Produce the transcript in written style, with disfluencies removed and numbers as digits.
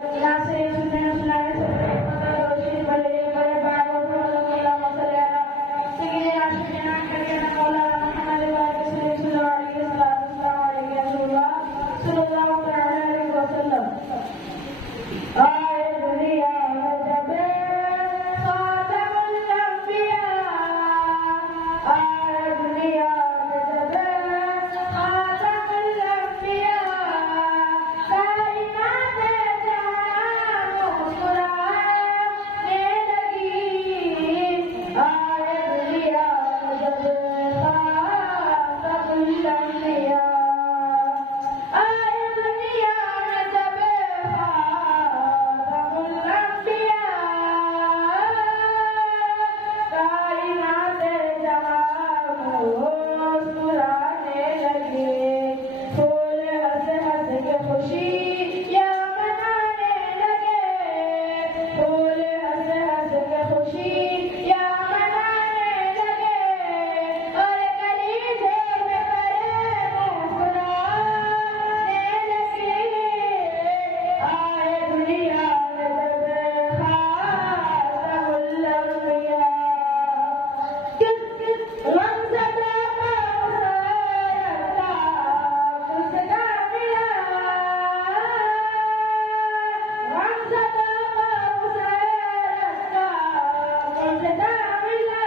यहाँ से सुनने सुनाए रोशनी भले बड़े बाग और मौला मसल्ला सगीरे आशिकीना करियना मौला हमारे वाले सल्लल्लाहु अलैहि सल्लल्लाहु अलैहि वसल्लम आए दुनिया में जब खातमुल अंबिया आए दुनिया में जब खातमुल अंबिया कायनात जहां मुस्कुराने लगी आए दुनिया में जब खातमुल अंबिया आए दुनिया में जब खातमुल अंबिया कायनात जहां मुस्कुराने लगे फूल हंस हंस के खुशियाँ मनाने लगे फूल हंस हंस के खुशियाँ मनाने लगे और कलीजे में परे मुस्कुराने लगे आए दुनिया में जब खातमुल अंबिया वंसदा मुसरता मुसदा मिला वंसदा मुसरता मुसदा मिला